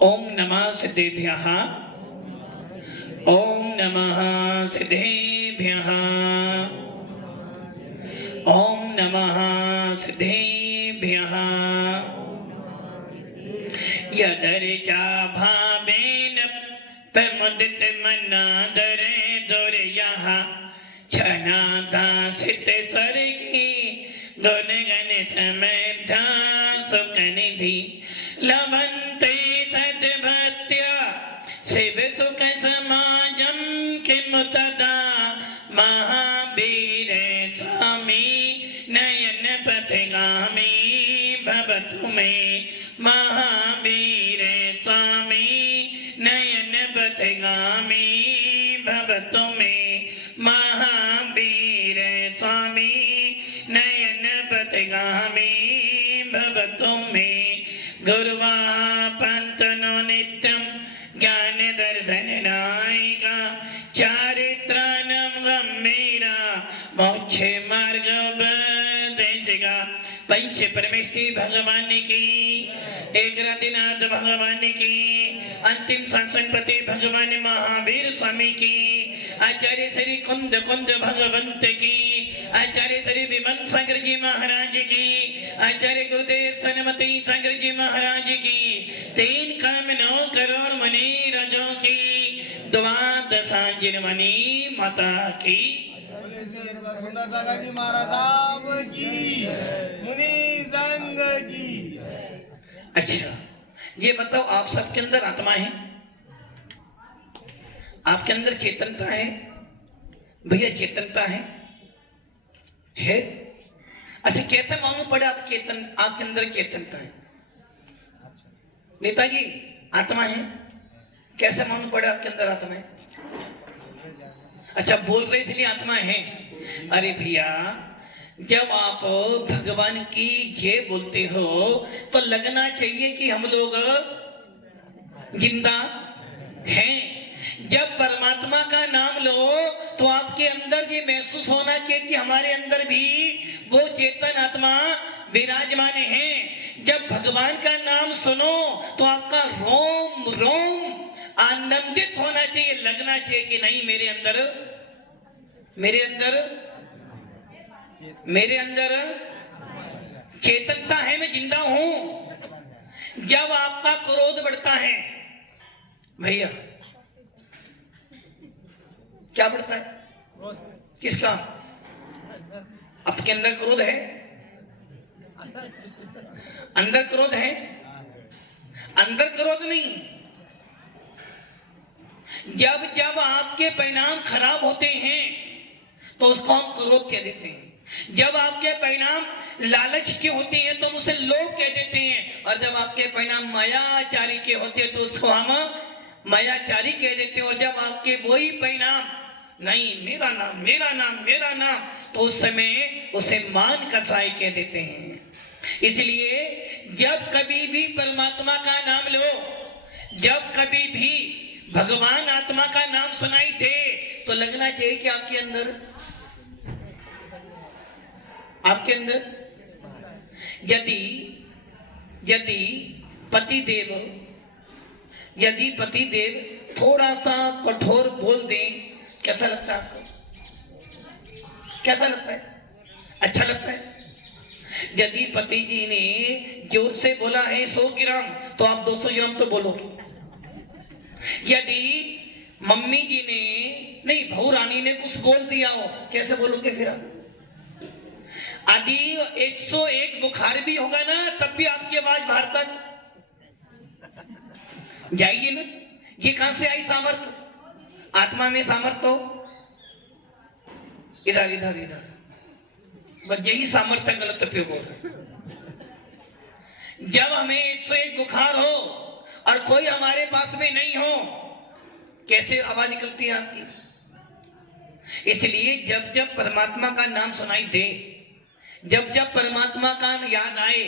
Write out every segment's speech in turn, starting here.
ओम नमः सिद्धेभ्यः। ओम नमः सिद्धेभ्यः। ओम नमः सिद्धेभ्यः। यदर्चा भावेन प्रमुदित मनादरे दुर्यः क्षणादासित स्वर्गी गुणगण समर्था सुखनिधि लभन्ते सद्भक्त्या शिव सुख समाजं किं तदा महावीर स्वामी नयन पथगामी भवतु मे महावीर स्वामी नयन पथगामी भवतु मे महावीर स्वामी नयन पथगामी भवतु मे गुरुवा पंतनो नित्यं ज्ञान दर्शन नायिका चारित्रानं गंभीरा मोक्ष मार्ग उपदेशिका पंच परमेष्टि भगवान की एक राधिनाथ भगवान की अंतिम संसनपति भगवान महावीर स्वामी की आचार्य श्री कुंद कुंद भगवंत की आचार्य श्री विमल सागर जी महाराज की आचार्य गुरुदेव सनमती सागर जी महाराज की 3 काम 9 करोड़ मनी राजों की द्वादशांजन मनी माता की महाराज की मुनि संग की। अच्छा, ये बताओ आप सबके अंदर आत्मा है? आपके अंदर चेतनता है? भैया चेतनता है? अच्छा, कैसे मालूम पड़े आप चेतन, आपके अंदर चेतनता है? नेताजी आत्मा है, कैसे मालूम पड़े आपके अंदर आत्मा है? अच्छा, बोल रहे इसलिए आत्मा है। अरे भैया, जब आप भगवान की जय बोलते हो तो लगना चाहिए कि हम लोग जिंदा हैं। जब परमात्मा का नाम लो तो आपके अंदर ये महसूस होना चाहिए कि हमारे अंदर भी वो चेतन आत्मा विराजमान है। जब भगवान का नाम सुनो तो आपका रोम रोम आनंदित होना चाहिए, लगना चाहिए कि नहीं मेरे अंदर चेतनता है, मैं जिंदा हूं। जब आपका क्रोध बढ़ता है भैया, क्या बढ़ता है? किसका? आपके अंदर क्रोध है? अंदर क्रोध है? अंदर क्रोध नहीं। जब जब आपके परिणाम खराब होते हैं तो उसको हम क्रोध कह देते हैं। जब आपके परिणाम लालच के होते हैं तो उसे लोभ कह देते हैं। और जब आपके परिणाम मायाचारी के होते हैं तो उसको हम मायाचारी कह देते हैं। और जब आपके वही परिणाम नहीं मेरा नाम मेरा नाम मेरा नाम, तो उस समय उसे मान कसाई कह देते हैं। इसलिए जब कभी भी परमात्मा का नाम लो, जब कभी भी भगवान आत्मा का नाम सुनाई दे तो लगना चाहिए कि आपके अंदर यदि पति देव थोड़ा सा कठोर बोल दें, कैसा लगता है आपको? कैसा लगता है? अच्छा लगता है? यदि पति जी ने जोर से बोला है 100 ग्राम तो आप 200 ग्राम तो बोलोगे। यदि मम्मी जी ने नहीं बहू रानी ने कुछ बोल दिया हो, कैसे बोलोगे फिर आप? यदि 101 बुखार भी होगा ना तब भी आपकी आवाज बाहर तक जाएगी ना। ये कहां से आई सामर्थ्य? आत्मा में सामर्थ्य हो, इधर इधर इधर, बस यही सामर्थ्य गलत उपयोग होगा। जब हमें 101 बुखार हो और कोई हमारे पास में नहीं हो, कैसे आवाज निकलती है आपकी? इसलिए जब जब परमात्मा का नाम सुनाई दे, जब जब परमात्मा का याद आए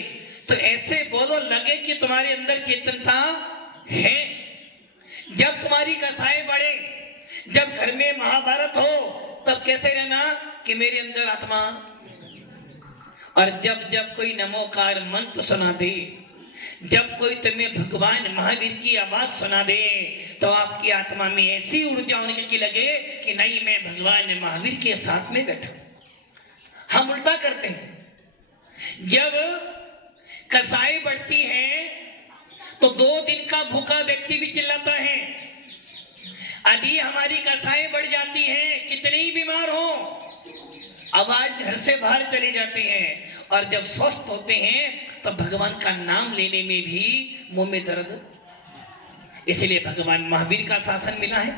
तो ऐसे बोलो लगे कि तुम्हारे अंदर चेतनता है। जब तुम्हारी कसाएं बढ़े, जब घर में महाभारत हो, तब कैसे रहना कि मेरे अंदर आत्मा। और जब जब कोई नमोकार मंत्र सुना दे, जब कोई तुम्हें भगवान महावीर की आवाज सुना दे तो आपकी आत्मा में ऐसी ऊर्जा होने की लगे कि नहीं, मैं भगवान महावीर के साथ में बैठा हूं। हम उल्टा करते हैं। जब कसाई बढ़ती है तो 2 दिन का भूखा व्यक्ति भी चिल्लाता है। यदि हमारी कसाई बढ़ जाती है, कितने ही बीमार हो, आवाज घर से बाहर चली जाती है। और जब स्वस्थ होते हैं तो भगवान का नाम लेने में भी मुंह में दर्द। इसलिए भगवान महावीर का शासन मिला है।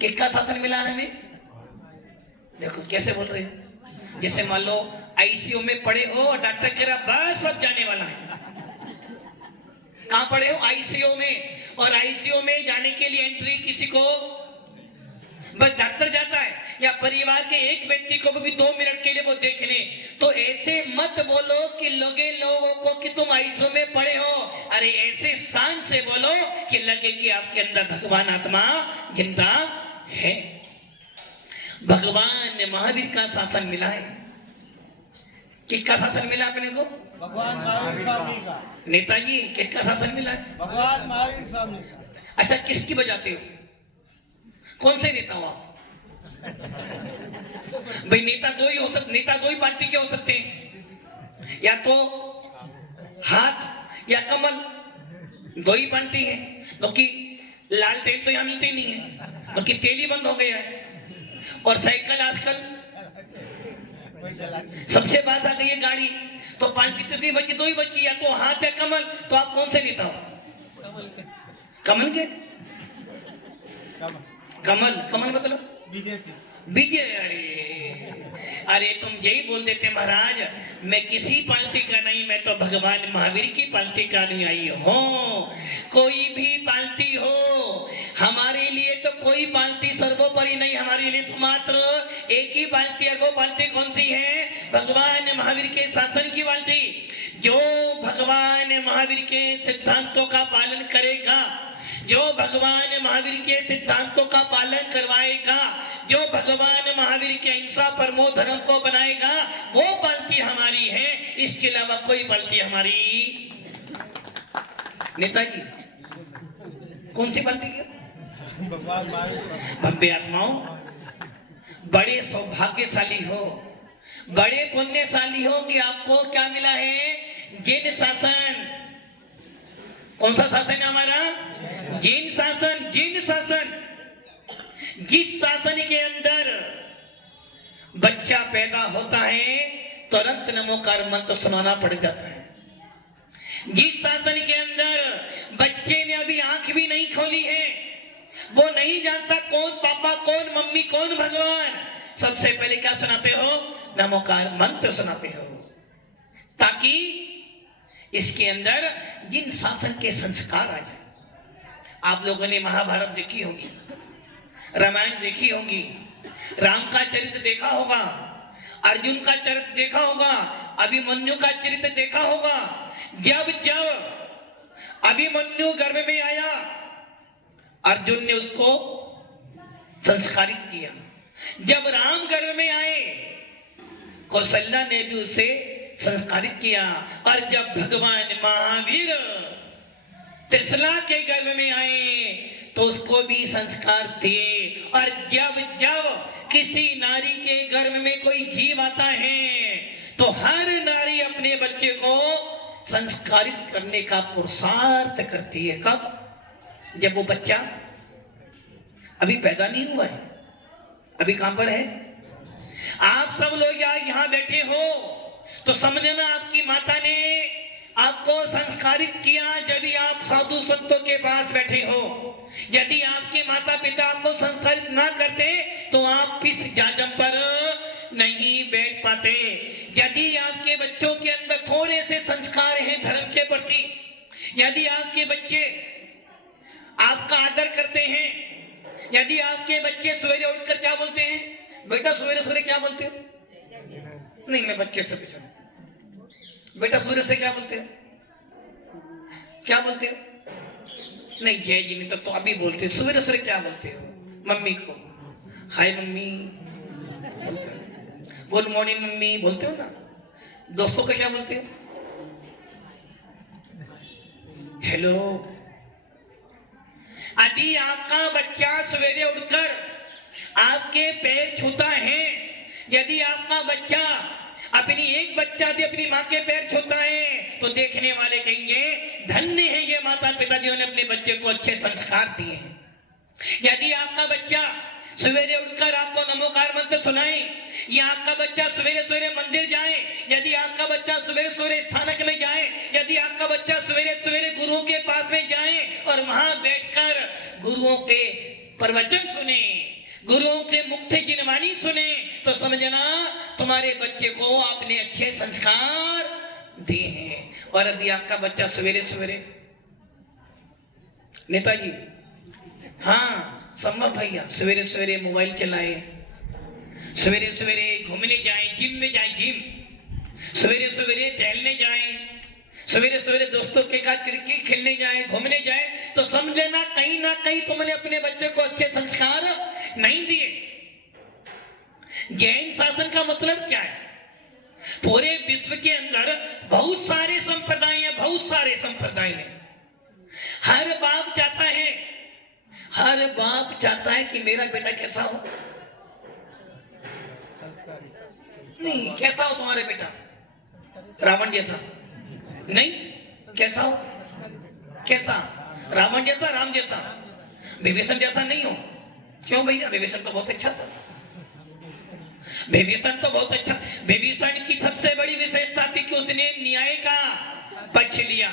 किसका शासन मिला है हमें? देखो कैसे बोल रहे हैं। जैसे मान लो आईसीयू में पड़े हो और डॉक्टर कह रहा बस सब जाने वाला है। कहां पड़े हो? आईसीयू में। और आईसीयू में जाने के लिए एंट्री किसी को बस डॉक्टर जाता है, या परिवार के एक व्यक्ति को भी 2 मिनट के लिए वो देख ले। तो ऐसे मत बोलो कि लोगों को कि तुम आईसीयू में पड़े हो। अरे ऐसे शान से बोलो कि लगे कि आपके अंदर भगवान आत्मा जिंदा है। भगवान महावीर का शासन मिला है। किसका शासन मिला अपने को? भगवान महावीर स्वामी का। नेताजी किसका शासन मिला है? भगवान महावीर स्वामी का। अच्छा, किसकी बजाते हो? कौन से नेता हो आप? भाई नेता 2 ही हो सकते, नेता 2 ही पार्टी के हो सकते हैं, या तो हाथ या कमल, 2 ही पार्टी है। क्योंकि लाल तेल तो यहाँ मिलते ही नहीं है, क्योंकि तेल ही बंद हो गया है। और साइकिल आजकल सबसे बात आ गई है, गाड़ी तो पार्टी कितनी बची? 2 ही बची, या तो हाथ या कमल। तो आप कौन से नेता हो? कमल के? कमल मतलब बीजेपी। अरे तुम यही बोल देते महाराज, मैं किसी पार्टी का नहीं, मैं तो भगवान महावीर की पार्टी का नहीं आई हूँ। कोई भी पार्टी हो, हमारे लिए तो कोई पार्टी सर्वोपरि नहीं। हमारे लिए तो मात्र एक ही पार्टी है। वो पार्टी कौन सी है? भगवान महावीर के शासन की पार्टी। जो भगवान महावीर के सिद्धांतों का पालन करेगा, जो भगवान महावीर के सिद्धांतों का पालन करवाएगा, जो भगवान महावीर के अहिंसा परमो धर्म को बनाएगा, वो पार्टी हमारी है। इसके अलावा कोई पार्टी हमारी। नेताजी कौन सी पार्टी है? भगवान महावीर स्वामी। भव्य आत्माओं, बड़े सौभाग्यशाली हो, बड़े पुण्यशाली हो कि आपको क्या मिला है? जिन शासन। कौन सा शासन है हमारा? जिन शासन। जिन शासन, जिस शासन के अंदर बच्चा पैदा होता है तुरंत नमोकार मंत्र सुनाना पड़ जाता है। जिस शासन के अंदर बच्चे ने अभी आंख भी नहीं खोली है, वो नहीं जानता कौन पापा, कौन मम्मी, कौन भगवान, सबसे पहले क्या सुनाते हो? नमोकार मंत्र सुनाते हो, ताकि इसके अंदर जिन शासन के संस्कार आ जाए। आप लोगों ने महाभारत देखी होगी, रामायण देखी होगी, राम का चरित्र देखा होगा, अर्जुन का चरित्र देखा होगा, अभिमन्यु का चरित्र देखा होगा। जब अभिमन्यु गर्भ में आया, अर्जुन ने उसको संस्कारित किया। जब राम गर्भ में आए, कौशल्या ने भी उसे संस्कारित किया। और जब भगवान महावीर त्रिशला के गर्भ में आए तो उसको भी संस्कार दिए। और जब किसी नारी के गर्भ में कोई जीव आता है तो हर नारी अपने बच्चे को संस्कारित करने का पुरुषार्थ करती है। कब? जब वो बच्चा अभी पैदा नहीं हुआ है, अभी कहां पर है। आप सब लोग यहाँ बैठे हो तो समझना आपकी माता ने आपको संस्कारित किया जब आप साधु संतों के पास बैठे हो। यदि आपके माता पिता आपको संस्कारित ना करते तो आप इस जाजम पर नहीं बैठ पाते। यदि आपके बच्चों के अंदर थोड़े से संस्कार हैं धर्म के प्रति, यदि आपके बच्चे आपका आदर करते हैं, यदि आपके बच्चे सवेरे उठकर क्या बोलते हैं? बेटा सवेरे सवेरे क्या बोलते हो? नहीं, मैं बच्चे से पूछूं, बेटा सवेरे से क्या बोलते हो? क्या बोलते हो? नहीं जय जी नहीं, तो अभी बोलते हो। सवेरे सवेरे क्या बोलते हो? मम्मी को हाय मम्मी बोलते हो, गुड मॉर्निंग मम्मी बोलते हो ना। दोस्तों को क्या बोलते हो? हेलो, यदि आपका बच्चा सवेरे उठकर आपके पैर छूता है, यदि आपका बच्चा एक बच्चा से अपनी माँ के पैर छूता है, तो देखने वाले कहेंगे धन्य है ये माता पिता जिन्होंने अपने बच्चे को अच्छे संस्कार दिए हैं। यदि आपका बच्चा सवेरे उठकर आपको नमोकार मंत्र सुनाए, या आपका बच्चा सवेरे सवेरे मंदिर जाए, यदि आपका बच्चा सवेरे सवेरे स्थानक में जाए, यदि आपका बच्चा सवेरे सवेरे गुरुओं के पास में जाए और वहां बैठकर गुरुओं के प्रवचन सुने, गुरुओं के मुक्त जिनवाणी सुने, तो समझना तुम्हारे बच्चे को आपने अच्छे संस्कार दिए हैं। और यदि आपका बच्चा सवेरे सवेरे, नेताजी, हाँ संभव भैया, सवेरे सवेरे मोबाइल चलाए, सवेरे सवेरे घूमने जाए, जिम में जाए, जिम, सवेरे सवेरे टहलने जाए, सवेरे सवेरे दोस्तों के साथ क्रिकेट खेलने जाए, घूमने जाए, तो समझे ना कहीं तुमने अपने बच्चे को अच्छे संस्कार नहीं दिए। जैन शासन का मतलब क्या है? पूरे विश्व के अंदर बहुत सारे संप्रदाय हैं, बहुत सारे संप्रदाय हैं। हर बाप चाहता है कि मेरा बेटा कैसा हो। नहीं, कैसा हो तुम्हारे बेटा? रावण जैसा नहीं, कैसा हो? कैसा? रावण जैसा, राम जैसा, विभीषण जैसा नहीं हो। क्यों भैया? विभीषण तो बहुत अच्छा था, विभीषण तो बहुत अच्छा। विभीषण की सबसे बड़ी विशेषता थी कि उसने न्याय का पक्ष लिया।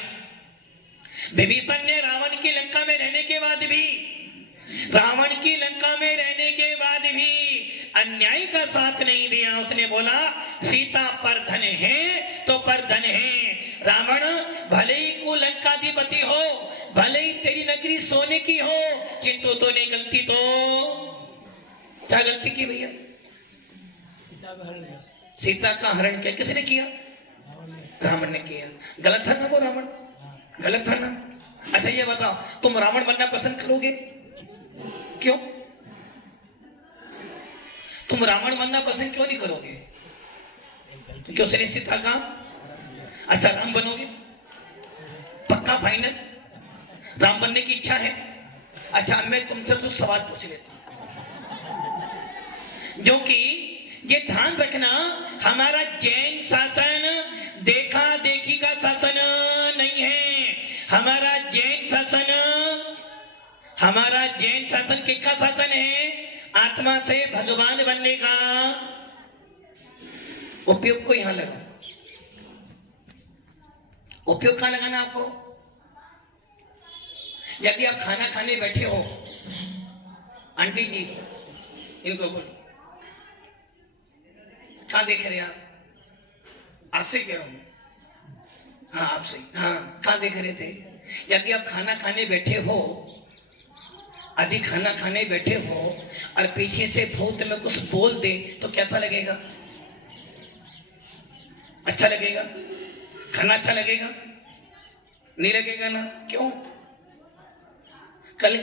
विभीषण ने रावण की लंका में रहने के बाद भी, रावण की लंका में रहने के बाद भी अन्याय का साथ नहीं दिया। उसने बोला सीता पर धन है तो पर धन है। रावण भले ही को लंकाधिपति हो, भले ही तेरी नगरी सोने की हो, किंतु तूने गलती तो क्या गलती की भैया? सीता का हरण क्या किसने किया? रावण ने किया। गलत था ना वो रावण? गलत था ना? अच्छा ये बताओ, तुम रावण बनना पसंद करोगे? क्यों? तुम रावण बनना पसंद क्यों नहीं करोगे? क्योंकि उसने सीता का। अच्छा राम बनोगे? पक्का फाइनल? राम बनने की इच्छा है? अच्छा मैं तुमसे कुछ सवाल पूछ लेता हूं, जो कि ये ध्यान रखना, हमारा जैन शासन देखा देखी का शासन नहीं है। हमारा जैन शासन किसका शासन है? आत्मा से भगवान बनने का। उपयोग को यहां लगा, उपयोग कहां लगाना आपको? यदि आप खाना खाने बैठे हो, आंटी जी इनको बोलो, कहां देख रहे आप? आपसे कह रहा हूं। हाँ आपसे, हाँ कहां देख रहे थे? यदि आप खाना खाने बैठे हो, यदि खाना खाने बैठे हो और पीछे से भूत में कुछ बोल दे तो कैसा लगेगा? अच्छा लगेगा? खाना अच्छा लगेगा? नहीं लगेगा ना? क्यों? कल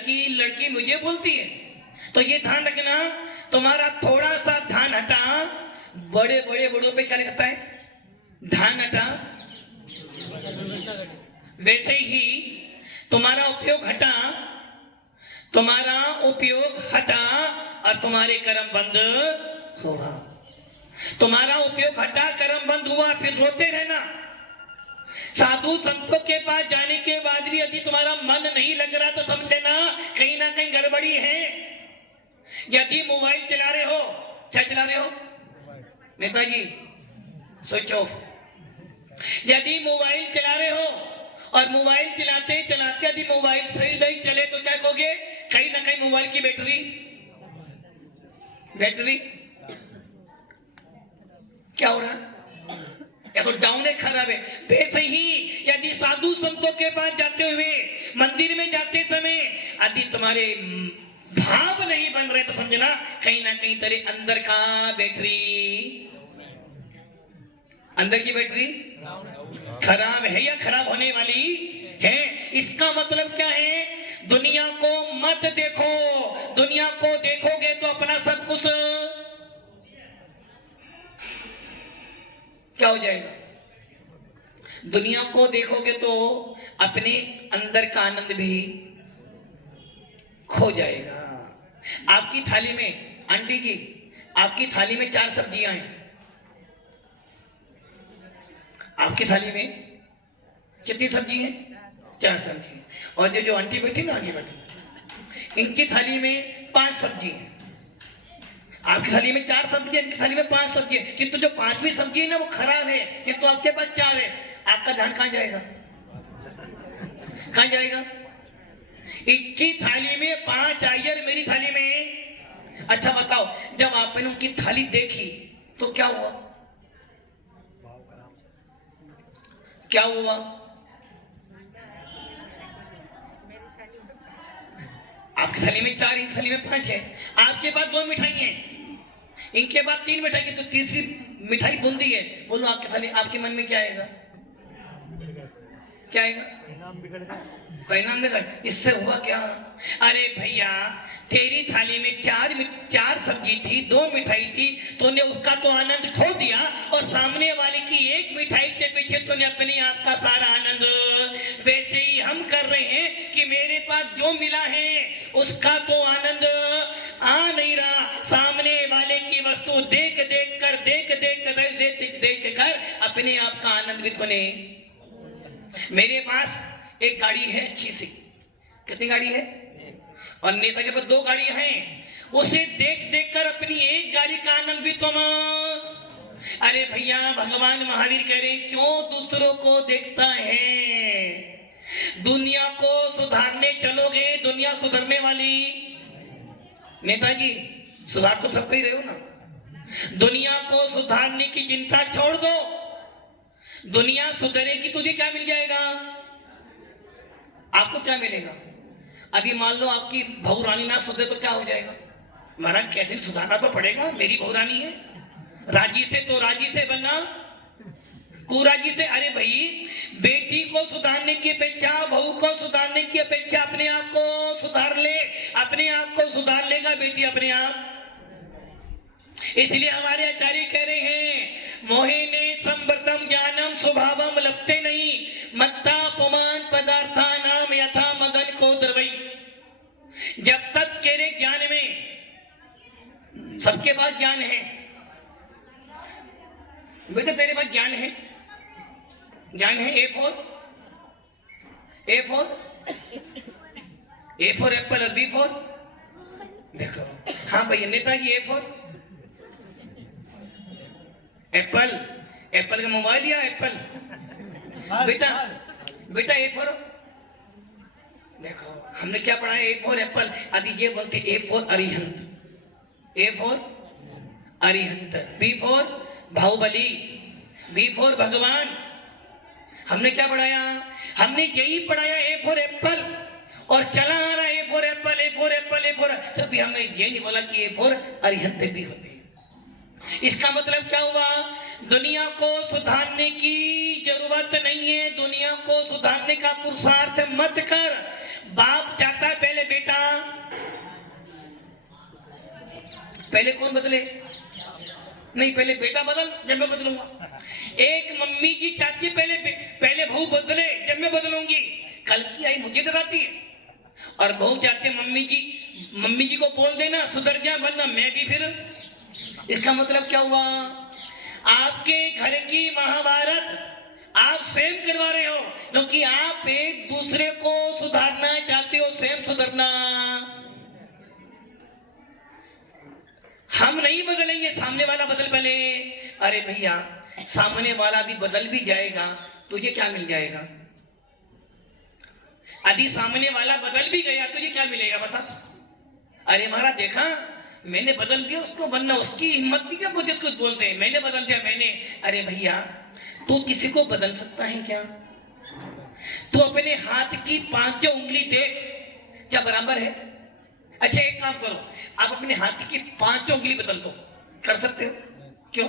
की लड़की मुझे बोलती है, तो ये ध्यान रखना, तुम्हारा थोड़ा सा ध्यान हटा, बड़ों पे क्या लगता है? ध्यान हटा, वैसे ही तुम्हारा उपयोग हटा और तुम्हारे कर्म बंद होगा। तुम्हारा उपयोग हटा, कर्म बंद हुआ, फिर रोते रहना। साधु संतों के पास जाने के बाद भी यदि तुम्हारा मन नहीं लग रहा तो समझ लेना कहीं ना कहीं गड़बड़ी है। यदि मोबाइल चला रहे हो, क्या चला रहे हो नेताजी? Switch off. यदि मोबाइल चला रहे हो और मोबाइल चलाते चलाते यदि मोबाइल सही नहीं चले तो क्या कहोगे? कहीं ना कहीं मोबाइल की बैटरी क्या हो रहा है? या तो डाउन है, खराब है। वैसे ही यदि साधु संतों के पास जाते हुए, मंदिर में जाते समय यदि तुम्हारे भाव नहीं बन रहे तो समझना कहीं ना कहीं तेरे अंदर का बैटरी, अंदर की बैटरी खराब है या खराब होने वाली है। इसका मतलब क्या है? दुनिया को मत देखो, दुनिया को देखोगे तो अपना सब कुछ क्या हो जाएगा? दुनिया को देखोगे तो अपने अंदर का आनंद भी खो जाएगा। आपकी थाली में, आंटी जी, आपकी थाली में 4 सब्जियां हैं। आपकी थाली में कितनी सब्जी है? 4 सब्जी। और जो आंटी बैठी ना, आगे बैठी, इनकी थाली में 5 सब्जी है। आपकी थाली में 4 सब्जी है, इनकी थाली में 5 सब्जी है, किंतु जो 5वीं सब्जी है ना वो खराब है, किंतु आपके पास 4 है। आपका ध्यान कहां जाएगा? कहां जाएगा? इनकी थाली में 5 आई और मेरी थाली में। अच्छा बताओ, जब आपने उनकी थाली देखी तो क्या हुआ? क्या हुआ? आपकी थाली में 4, इनकी थाली में 5 है। आपके पास 2 मिठाई हैं, इनके पास 3 मिठाई है, तो तीसरी मिठाई बूंदी है। बोलो आपकी थाली, आपके मन में क्या आएगा? क्या आएगा? परिणाम बिगड़। इससे हुआ क्या? अरे भैया, तेरी थाली में 4 सब्जी थी, 2 मिठाई थी, तूने उसका तो आनंद खो दिया, और सामने वाले की 1 मिठाई के पीछे तूने अपने आप का सारा आनंद। वैसे ही हम कर रहे हैं कि मेरे पास जो मिला है उसका तो आनंद आ नहीं रहा, सामने वाले की वस्तु देख कर अपने आप का आनंद भी तूने। मेरे पास एक गाड़ी है अच्छी सी, कितनी गाड़ी है? और नेता के पास 2 गाड़ियां हैं, उसे देख कर अपनी एक गाड़ी का आनंद भी तुम। अरे भैया, भगवान महावीर कह रहे हैं, क्यों दूसरों को देखता है? दुनिया को सुधारने चलोगे, दुनिया सुधरने वाली। नेताजी, सुधार तो सब ही रहे हो ना। दुनिया को सुधारने की चिंता छोड़ दो, दुनिया सुधरेगी, तुझे क्या मिल जाएगा? आपको क्या मिलेगा? अभी मान लो आपकी बहू रानी ना सुधरे तो क्या हो जाएगा? महाराज कैसे सुधारना तो पड़ेगा, मेरी बहू रानी है। राजी से तो राजी से बनना, कुराजी से। अरे भाई, बेटी को सुधारने की अपेक्षा, बहू को सुधारने की अपेक्षा अपने आप को सुधार ले। अपने आप को सुधार लेगा बेटी अपने आप। इसलिए हमारे आचार्य कह रहे हैं, मोहिने संवर्तम ज्ञानम स्वभावम लपते नहीं, मत्ता पुमान पदार्थानाम यथा मदन को द्रवई। जब तक तेरे ज्ञान में, सबके पास ज्ञान है बेटा, तेरे पास ज्ञान है, ज्ञान है। ए फॉर एप्पल और बी फॉर, देखो। हाँ भैया, नेताजी, ए फॉर एप्पल, एप्पल का मोबाइल या एप्पल? बेटा ए फॉर, देखो हमने क्या पढ़ा है? A for apple. आदि ये बोलते A for Arihant, A for Arihant, B for Baahubali, B for भगवान। हमने क्या पढ़ाया? हमने यही पढ़ाया, ए फॉर एप्पल, और चला आ रहा ए for Apple, A for Apple, A for. तभी हमने ये नहीं बोला कि ए फॉर अरिहंत भी होते हैं। इसका मतलब क्या हुआ? दुनिया को सुधारने की जरूरत नहीं है, दुनिया को सुधारने का पुरुषार्थ मत कर। बाप चाहता है पहले बेटा, पहले कौन बदले? नहीं, पहले बेटा बदल, जब मैं बदलूंगा। एक मम्मी की चाची पहले बहू बदले, जब मैं बदलूंगी। कल की आई मुझे डराती है, और बहू चाहते मम्मी जी को बोल देना सुधर जा, वरना मैं भी फिर। इसका मतलब क्या हुआ? आपके घर की महाभारत आप स्वयं करवा रहे हो, क्योंकि आप एक दूसरे को सुधारना चाहते हो, स्वयं सुधरना। हम नहीं बदलेंगे, सामने वाला बदल पले। अरे भैया, सामने वाला भी बदल भी जाएगा, तुझे क्या मिल जाएगा? यदि सामने वाला बदल भी गया तुझे क्या मिलेगा बता? अरे महाराज देखा, मैंने बदल दिया उसको, वरना उसकी हिम्मत नहीं, जब मुझे कुछ बोलते हैं मैंने बदल दिया मैंने। अरे भैया, तू किसी को बदल सकता है क्या? तू अपने हाथ की 5 उंगली देख, क्या बराबर है? अच्छा एक काम करो, आप अपने हाथ की 5 उंगली बदल दो, कर सकते हो? क्यों?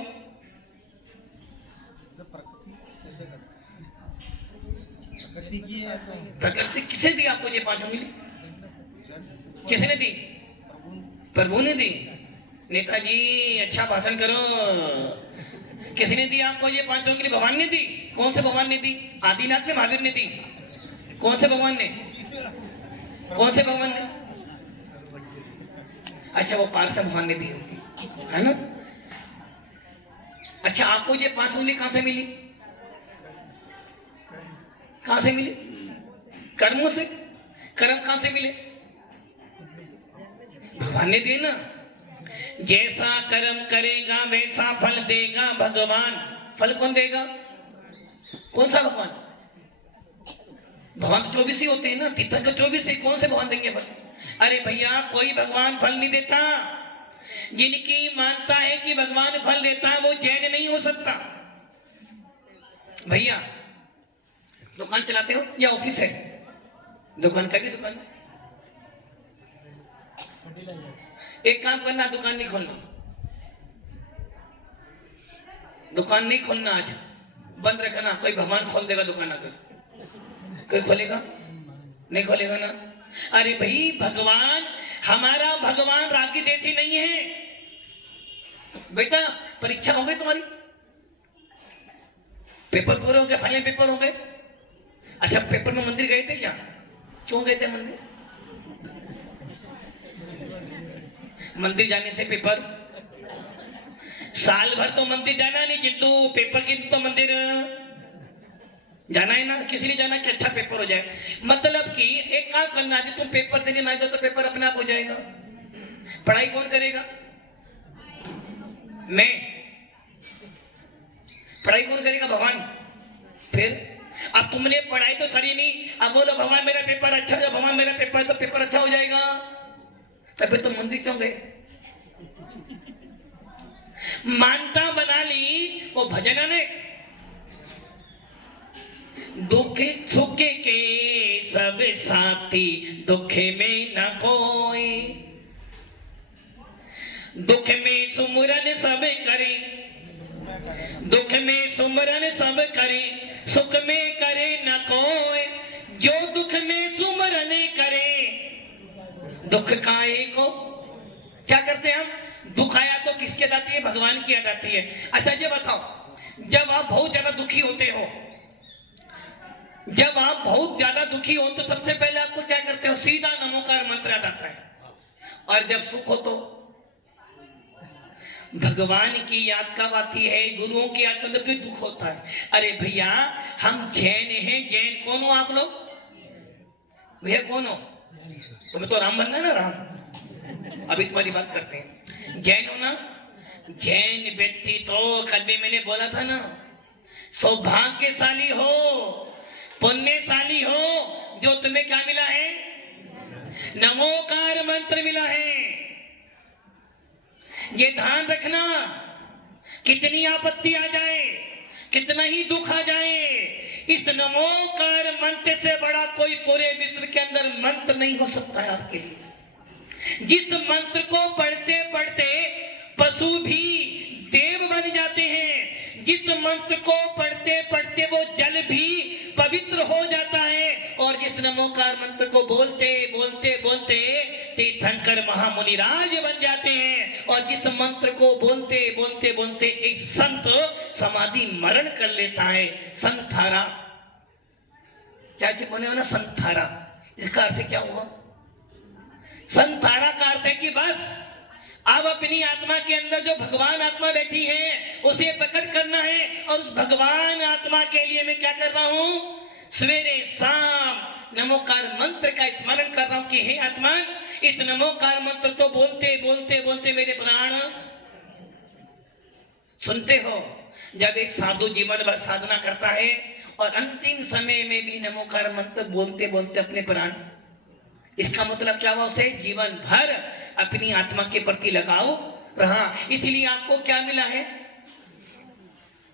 प्रकृति किसे दी आपको ये 5 उंगली? किसने दी? प्रभु ने दी। नेताजी अच्छा भाषण करो। किसने दी आपको ये 5 उंगली? भगवान ने दी। कौन से भगवान ने दी? आदिनाथ ने, महावीर ने दी? कौन से भगवान ने? कौन से भगवान ने? अच्छा, वो पार्थ भगवान ने दी होगी, है ना? अच्छा, आपको ये 5 उंगली कहां से मिली? कहां से मिली? कर्मों से। कर्म कहां से मिले? भगवान ने दिए ना। जैसा कर्म करेगा वैसा फल देगा भगवान। फल कौन देगा? कौन सा भगवान? भगवान 24 ही होते हैं ना, तीर्थंकर 24 ही, कौन से भगवान देंगे फल? अरे भैया, कोई भगवान फल नहीं देता। जिनकी मानता है कि भगवान फल देता है वो जैन नहीं हो सकता। भैया, दुकान चलाते हो या ऑफिस है? दुकान का भी दुकान। एक काम करना, दुकान नहीं खोलना। दुकान नहीं खोलना, आज बंद रखना। कोई भगवान खोल देगा दुकान अगर। कोई खोलेगा? नहीं खोलेगा ना। अरे भाई, भगवान, हमारा भगवान रागी देसी नहीं है। बेटा, परीक्षा हो गई तुम्हारी? पेपर पूरे हो गए? फाइनल पेपर हो गए? अच्छा, पेपर में मंदिर गए थे क्या? क्यों गए थे मंदिर? मंदिर जाने से पेपर? साल भर तो मंदिर जाना नहीं, किंतु पेपर की तो मंदिर जाना है ना। किस लिए जाना? कि अच्छा पेपर हो जाए। मतलब कि एक काम करना, यदि तुम पेपर देने ना जाओ तो पेपर अपने आप हो जाएगा। पढ़ाई कौन करेगा? मैं। पढ़ाई कौन करेगा? भगवान। फिर अब तुमने पढ़ाई तो करी नहीं, अब बोलो भगवान मेरा पेपर अच्छा हो, भगवान मेरा पेपर, तो पेपर अच्छा हो जाएगा। तब फिर तुम मंदिर क्यों गए? मानता बना ली वो भजना ने। दुख सुख के सब साथी, दुखे में न कोई। दुख में सुमरन सब करे, दुख में सुमरन सब करे, सुख में करे न कोई। जो दुख में सुमरन करे, दुख काहे को। क्या करते हैं हम? दुख आया तो किसकी याद आती है? भगवान की याद आती है। अच्छा, ये बताओ, जब आप बहुत ज्यादा दुखी होते हो, जब आप बहुत ज्यादा दुखी हो तो सबसे पहले आपको क्या करते हो? सीधा नमोकार मंत्र याद आता है। और जब सुख हो तो भगवान की याद कब आती है? गुरुओं की याद, मतलब फिर दुख होता है। अरे भैया, हम जैन हैं। जैन कौन हो आप लोग? भैया कौन हो? तुम्हें तो राम बनना है ना, राम। अभी तुम्हारी बात करते हैं। जैन हो ना? जैन व्यक्ति तो कल भी मैंने बोला था ना, सौभाग्यशाली हो, पुण्यशाली हो, जो तुम्हें क्या मिला है? नमोकार मंत्र मिला है। ये ध्यान रखना, कितनी आपत्ति आ जाए, कितना ही दुख आ जाए, इस नमोकार मंत्र से बड़ा कोई पूरे विश्व के अंदर मंत्र नहीं हो सकता है आपके लिए। जिस मंत्र को पढ़ते पढ़ते पशु भी देव बन जाते हैं, जिस मंत्र को पढ़ते पढ़ते वो जल भी पवित्र हो जाता है, और जिस नमोकार मंत्र को बोलते बोलते बोलते तीर्थंकर महामुनिराज बन जाते हैं, और जिस मंत्र को बोलते बोलते बोलते एक संत समाधि मरण कर लेता है। संथारा, क्या बने हो ना, संथारा। इसका अर्थ क्या हुआ? संथारा का अर्थ है कि बस अब अपनी आत्मा के अंदर जो भगवान आत्मा बैठी है उसे प्रकट करना है। और उस भगवान आत्मा के लिए मैं क्या कर रहा हूं? सवेरे शाम नमोकार मंत्र का स्मरण कर रहा हूं कि हे आत्मा, इस नमोकार मंत्र को बोलते बोलते बोलते मेरे प्राण सुनते हो। जब एक साधु जीवन भर साधना करता है और अंतिम समय में भी नमोकार मंत्र बोलते बोलते अपने प्राण, इसका मतलब क्या हुआ? उसे जीवन भर अपनी आत्मा के प्रति लगाओ रहा। इसलिए आपको क्या मिला है?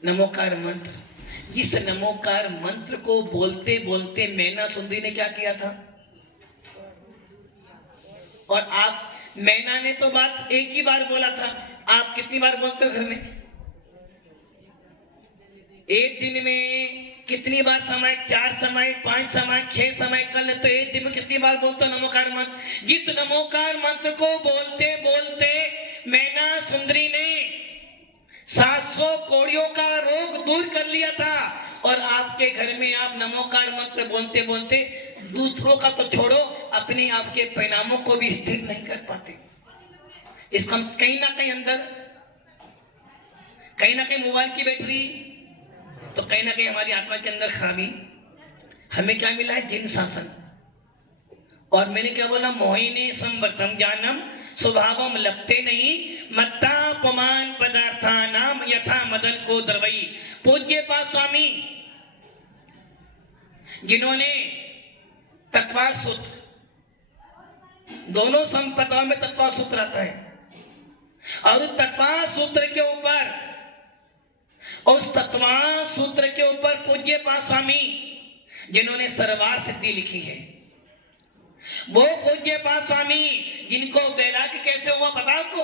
नमोकार मंत्र। इस नमोकार मंत्र को बोलते बोलते मैना सुंदरी ने क्या किया था? और आप, मैना ने तो बात एक ही बार बोला था, आप कितनी बार बोलते हो घर में? एक दिन में कितनी बार समय? 4 समय, 5 समय, 6 समय कर ले तो एक दिन में कितनी बार बोलते हो नमोकार मंत्र? जिस नमोकार मंत्र को बोलते बोलते मैना सुंदरी ने 700 कोड़ियों का रोग दूर कर लिया था, और आपके घर में आप नमोकार मंत्र बोलते बोलते दूसरों का तो छोड़ो, अपने आपके परिणामों को भी स्थिर नहीं कर पाते। इसका कहीं ना कहीं अंदर, कहीं ना कहीं मोबाइल की बैटरी, तो कहीं ना कहीं हमारी आत्मा के अंदर खराबी। हमें क्या मिला है? जिन शासन। और मैंने क्या बोला? मोहिनी संवर्तम ज्ञानम स्वभावम लपते नहीं मत्तापमान पदार्थानाम यथा मदन को द्रवई। पूज्य पाद स्वामी जिन्होंने तत्वा सूत्र, दोनों संपदाओं में तत्वा सूत्र आता है, और उस तत्वा सूत्र के ऊपर, उस तत्वा सूत्र के ऊपर पूज्य पाद स्वामी जिन्होंने सरवार सिद्धि लिखी है, वो पूज्य पाद स्वामी जिनको वैराग्य कैसे हुआ पता आपको?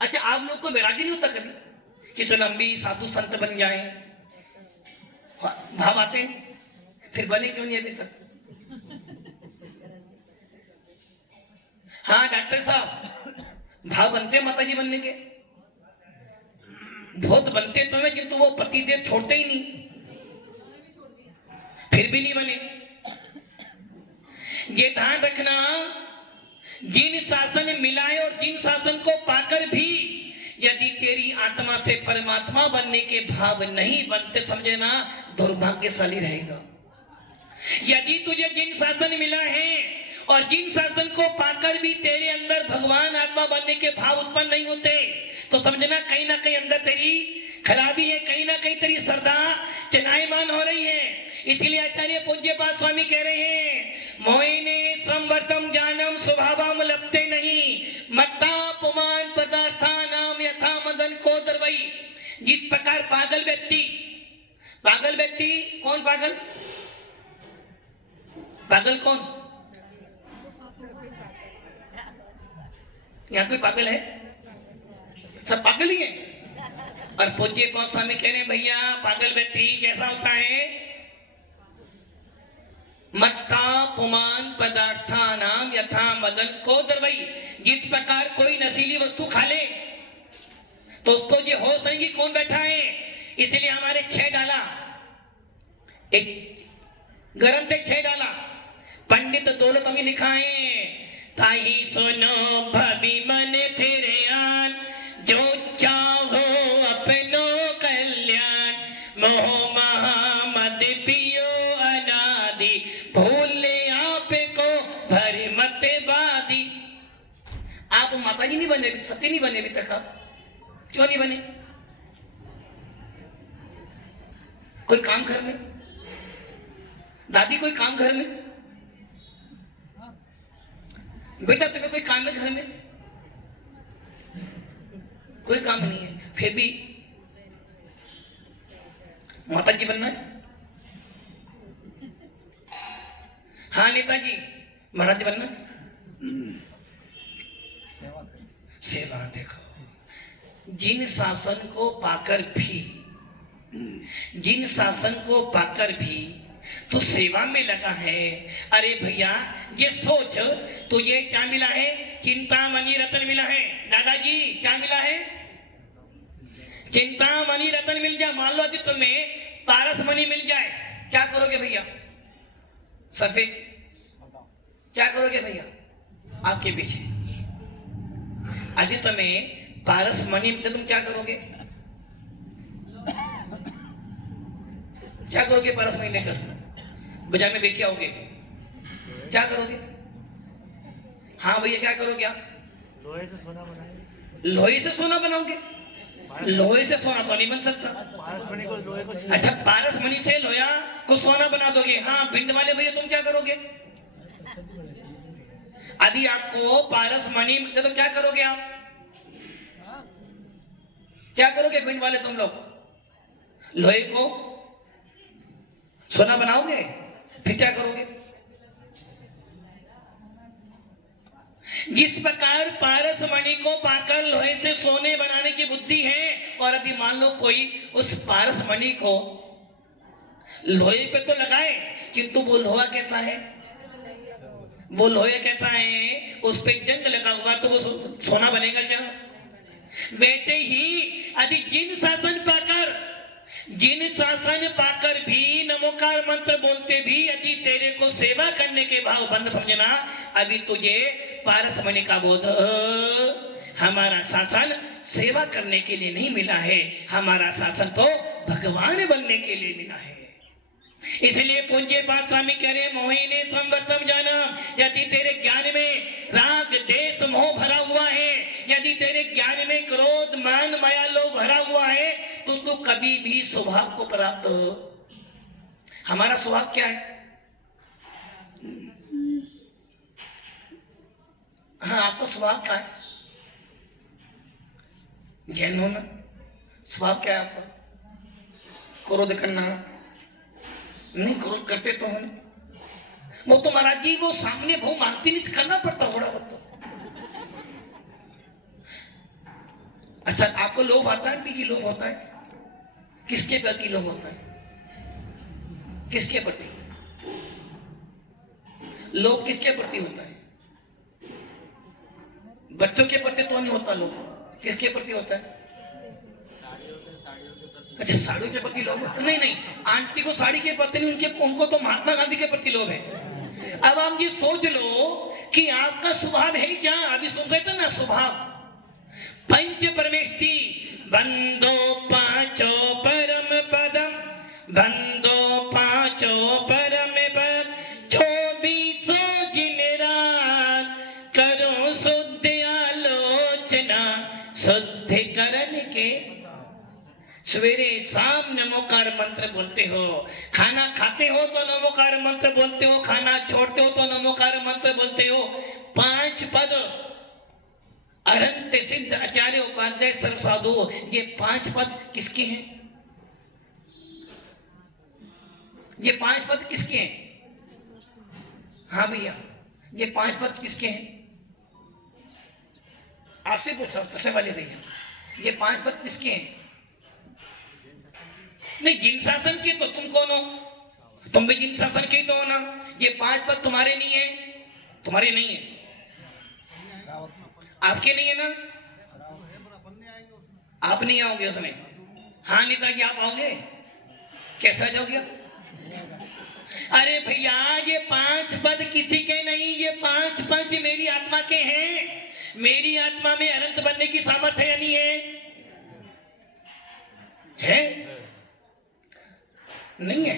अच्छा, आप लोग को वैराग्य नहीं होता कभी कि तो लंबी साधु संत बन जाए? भाव आते हैं, फिर बने क्यों नहीं अभी तक? हाँ डॉक्टर साहब, भाव बनते माता जी बनने के? बहुत बनते तो हैं, किंतु वो पतिदेव छोड़ते ही नहीं, फिर भी नहीं बने। ये ध्यान रखना, जिन शासन मिला है और जिन शासन को पाकर भी यदि तेरी आत्मा से परमात्मा बनने के भाव नहीं बनते, समझे ना, दुर्भाग्यशाली रहेगा। यदि तुझे जिन शासन मिला है और जिन शासन को पाकर भी तेरे अंदर भगवान आत्मा बनने के भाव उत्पन्न नहीं होते, तो समझना कहीं ना कहीं अंदर तेरी खराबी है, कहीं ना कहीं तेरी श्रद्धा चलायमान हो रही है। इसलिए आचार्य पूज्य पाद स्वामी कह रहे हैं, मोहिने संवर्तम ज्ञानम स्वभावम लपते नहीं मत्तापमान पदार्थानाम यथा मदन को द्रवई। जिस प्रकार पागल व्यक्ति, पागल व्यक्ति कौन? पागल, पागल कौन? यहाँ कोई पागल है? सब पागल ही है। और पूज्य पाद स्वामी कह रहे हैं, भैया पागल व्यक्ति कैसा होता है? मत्ता पुमान पदार्थानाम यथा मदन को द्रवई। जिस प्रकार कोई नशीली वस्तु खा ले तो उसको ये होश नहीं कि कौन बैठा है, इसलिए हमारे 6 डाला, एक ग्रंथ 6 डाला, पंडित दौलत में लिखा है, ताही सुनो भवि मन फिर आन, जो चाहो अपनो कल्याण, मोह महामद पियो अनादि, भूले आप को भर मत बादी। आप माता जी नहीं बने, सत्य नहीं बने अभी तक। आप क्यों नहीं बने? कोई काम घर में? दादी कोई काम घर में? बेटा तुम्हें कोई काम है घर में? कोई काम नहीं है, फिर भी माता जी बनना है? हाँ नेताजी महाराज बनना है? सेवा। देखो, जिन शासन को पाकर भी, जिन शासन को पाकर भी तो सेवा में लगा है। अरे भैया ये सोच, तो ये क्या मिला है? चिंतामणि रतन मिला है। दादाजी क्या मिला है? चिंतामणि रतन मिल जाए। मान लो यदि तुम्हें पारस मणि मिल जाए, क्या करोगे भैया? सफेद, क्या करोगे भैया? आपके पीछे यदि तुम्हें पारस मणि मिले, तुम क्या करोगे? क्या करोगे? पारस मणि लेकर बाजार में बेच आओगे, क्या करोगे? हाँ भैया क्या करोगे आप? लोहे से सोना बनाएंगे। लोहे से सोना बनाओगे? लोहे से सोना तो नहीं बन सकता। पारस मणि को लोहे को, अच्छा पारस मणि से लोहा को सोना बना दोगे। हाँ भिंड वाले भैया तुम क्या करोगे? यदि आपको पारस मणि मिले तो क्या करोगे आप? क्या करोगे भिंड वाले तुम लोग? लोहे को सोना बनाओगे, फिर क्या करोगे? जिस प्रकार पारस मणि को पाकर लोहे से सोने बनाने की बुद्धि है, और यदि मान लो कोई उस पारस मणि को लोहे पे तो लगाए, किंतु वो लोहा कैसा है? वो लोहे कैसा है? उस पे जंग लगा हुआ, तो वो सोना बनेगा क्या? वैसे ही यदि जिन शासन पाकर जिन शासन पाकर भी नमोकार मंत्र बोलते भी यदि तेरे को सेवा करने के भाव बंद समझना, अभी तुझे पारसमणि का बोध। हमारा शासन सेवा करने के लिए नहीं मिला है, हमारा शासन तो भगवान बनने के लिए मिला है। इसलिए पूज्य पाद स्वामी कह रहे मोहिनी संवर्तम जानम, यदि तेरे ज्ञान में राग देश मोह भरा हुआ है, यदि तेरे ज्ञान में क्रोध मान माया लोभ भरा हुआ है, तो तू कभी भी स्वभाव को प्राप्त हो। हमारा स्वभाव क्या है? हाँ, आपका स्वभाव क्या है? जैन होना स्वभाव क्या है आपका? क्रोध करना नहीं, क्रोध करते तो हम वो तो महाराज जी वो सामने वो मानती नहीं, करना पड़ता थोड़ा बहुत तो। अच्छा, आपको लोभ आता है कि लोभ होता है? किसके प्रति लोभ होता है? किसके प्रति लोभ? किसके प्रति होता है? बच्चों के प्रति तो नहीं होता लोभ, किसके प्रति होता है? अच्छा, साड़ियों के प्रति लोभ? नहीं नहीं, आंटी को साड़ी के प्रति नहीं, उनको तो महात्मा गांधी के प्रति लोभ है। अब आप ये सोच लो कि आपका स्वभाव है क्या? अभी सुन रहे थे ना, स्वभाव पंच परमेष्टि बंदो पांचो परम पदम, बंदो पांचो परम पद, 24 दिन रात करो शुद्ध आलोचना, शुद्ध करने के सवेरे शाम नमोकार मंत्र बोलते हो, खाना खाते हो तो नमोकार मंत्र बोलते हो, खाना छोड़ते हो तो नमोकार मंत्र बोलते हो। 5 पद अरंत सिद्ध आचार्य उपाध्याय सर्व साधु, ये 5 पद किसके हैं? ये 5 पद किसके हैं? हाँ भैया, ये 5 पद किसके हैं? आपसे पूछा कसम वाले भैया, ये 5 पद किसके हैं? नहीं, जिन शासन के तो तुम कौन हो? तुम भी जिन शासन के तो हो ना। ये 5 पद तुम्हारे नहीं है, तुम्हारे नहीं है, आपके नहीं है ना? आप नहीं आओगे उसमें? हाँ नेताजी आप आओगे? कैसा जाओगे? अरे भैया, ये 5 पद किसी के नहीं, ये 5 पंच मेरी आत्मा के हैं। मेरी आत्मा में अनंत बनने की सामर्थ्य है या नहीं है? है? नहीं है?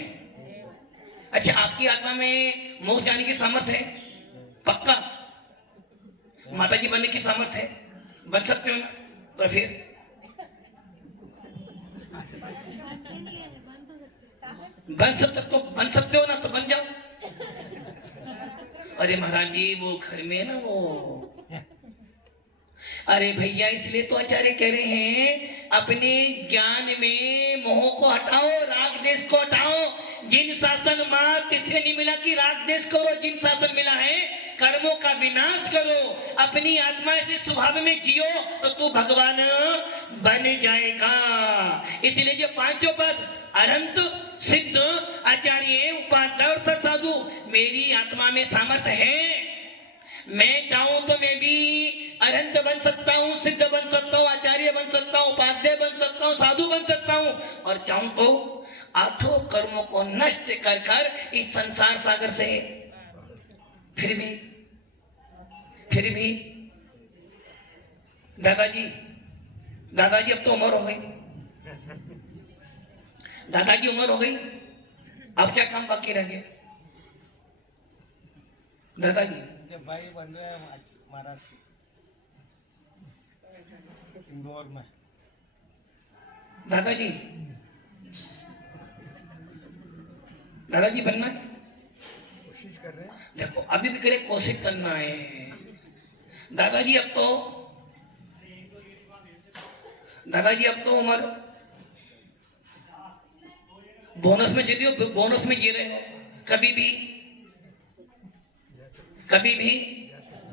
अच्छा, आपकी आत्मा में मोक्ष जाने की सामर्थ्य है? पक्का? माता जी बनने की सामर्थ्य है? बन सकते हो ना? तो फिर बन सकते हो ना, तो बन जाओ। अरे महाराज जी वो घर में ना वो, अरे भैया इसलिए तो आचार्य कह रहे हैं अपने ज्ञान में मोह को हटाओ, राग देश को हटाओ। जिन शासन मार्ग तिथे नहीं मिला कि राग देश करो, जिन शासन मिला है कर्मों का विनाश करो, अपनी आत्मा से स्वभाव में जियो तो तू भगवान बन जाएगा। इसलिए ये 5 पद अनंत सिद्ध आचार्य उपाध्याय और साधु, मेरी आत्मा में सामर्थ्य है। मैं चाहूं तो मैं भी अनंत बन सकता हूं, सिद्ध बन सकता हूं, आचार्य बन सकता हूं, उपाध्याय बन सकता हूं, साधु बन सकता हूं, और चाहूं तो आठों कर्मों को नष्ट कर कर इस संसार सागर से फिर भी दादाजी अब तो उम्र हो गई, दादाजी उम्र हो गई, अब क्या काम बाकी रह गया? दादाजी भाई बन रहे हैं महाराष्ट्र इंदौर में। दादाजी बनना है, कोशिश कर रहे हैं। देखो अभी भी करे, कोशिश करना है। दादाजी अब तो उम्र बोनस में जी हो, बोनस में जी रहे हो, कभी भी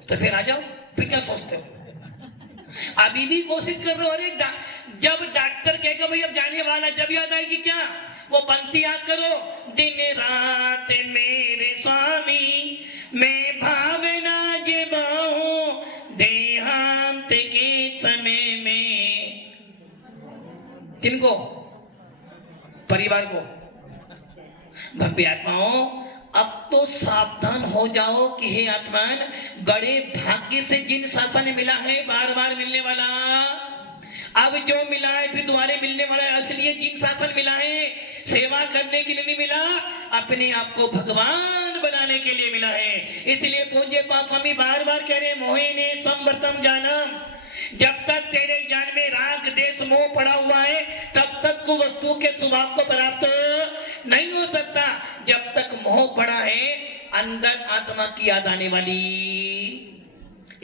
तो फिर आ जाओ, फिर क्या सोचते हो? अभी भी कोशिश कर रहे हो। अरे जब डॉक्टर कहेगा भाई अब जाने वाला, जब याद आएगी क्या? वो पंक्ति याद करो, दिन रात मेरे स्वामी मैं भावना जबाऊं देहांत के समय में। किनको? भव्य आत्माओं, अब तो सावधान हो जाओ कि हे आत्मान, बड़े भाग्य से जिन शासन मिला है बार बार मिलने वाला, अब जो मिला है फिर दोबारा मिलने वाला है, इसलिए जिन शासन मिला है सेवा करने के लिए नहीं मिला, अपने आप को भगवान बनाने के लिए मिला है। इसलिए पूज्य पाद स्वामी बार बार कह रहे, मोहिने संवर्तम जानम, जब तक तेरे ज्ञान में राग देश मोह पड़ा हुआ है तब तक तू वस्तु के स्वभाव को प्राप्त नहीं हो सकता। जब तक मोह पड़ा है अंदर आत्मा की याद आने वाली,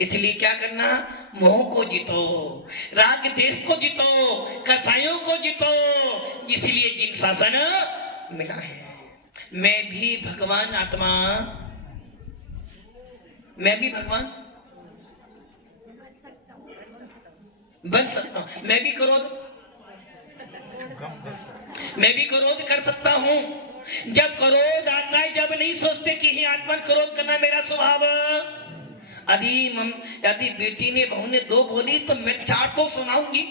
इसलिए क्या करना, मोह को जीतो, राग देश को जीतो, कसायों को जीतो। इसलिए जिन शासन मिला है, मैं भी भगवान आत्मा, मैं भी भगवान बन सकता हूं, मैं भी क्रोध कर सकता हूं। जब क्रोध आता है, जब नहीं सोचते कि ही आत्मा क्रोध करना मेरा स्वभाव, यदि बेटी ने बहू ने 2 बोली तो मैं 4 तो सुनाऊंगी,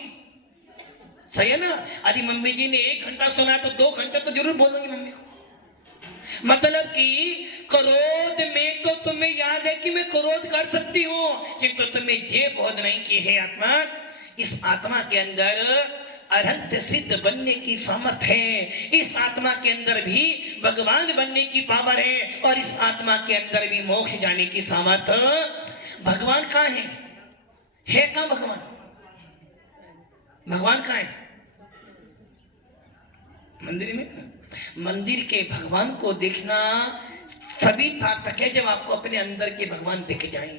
सही है ना। यदि मम्मी जी ने 1 घंटा सुना तो 2 घंटे तो जरूर बोलूंगी मम्मी को। मतलब कि क्रोध में तो तुम्हें याद है कि मैं क्रोध कर सकती हूँ, किंतु तुम्हें ये बोध नहीं कि हे आत्मा, इस आत्मा के अंदर अरहंत सिद्ध बनने की सामर्थ है, इस आत्मा के अंदर भी भगवान बनने की पावर है, और इस आत्मा के अंदर भी मोक्ष जाने की सामर्थ। भगवान कहाँ है कहाँ भगवान? भगवान कहाँ है? मंदिर में। मंदिर के भगवान को देखना सभी सार्थक है जब आपको अपने अंदर के भगवान दिख जाएं।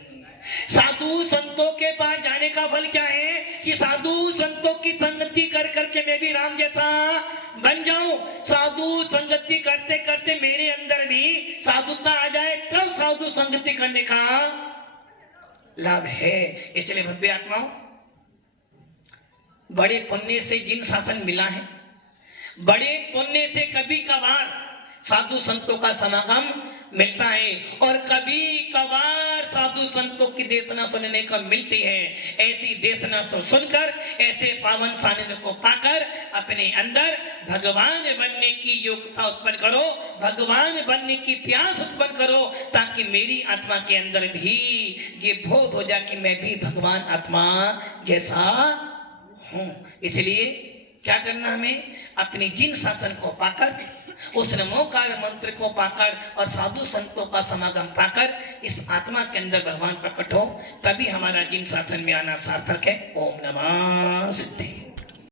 साधु संतों के पास जाने का फल क्या है कि साधु संतों की संगति कर करके मैं भी राम जैसा बन जाऊं। साधु संगति करते करते मेरे अंदर भी साधुता आ जाए, तब साधु संगति करने का लाभ है। इसलिए भव्य आत्माओं, बड़े पुण्य से जिन शासन मिला है, बड़े पुण्य से कभी कभार साधु संतों का समागम मिलता है, और कभी कभार साधु संतों की देशना सुनने को मिलती है। ऐसी देशना सुनकर, ऐसे पावन सानिध्य को पाकर अपने अंदर भगवान बनने की योग्यता उत्पन्न करो, भगवान बनने की प्यास उत्पन्न करो, ताकि मेरी आत्मा के अंदर भी ये बोध हो जाए कि मैं भी भगवान आत्मा जैसा हूं। इसलिए क्या करना, हमें अपने जिन शासन को पाकर, उस नमोकार मंत्र को पाकर और साधु संतों का समागम पाकर इस आत्मा के अंदर भगवान प्रकट हो, तभी हमारा जिन शासन में आना सार्थक है। ओम नमः सिद्धि।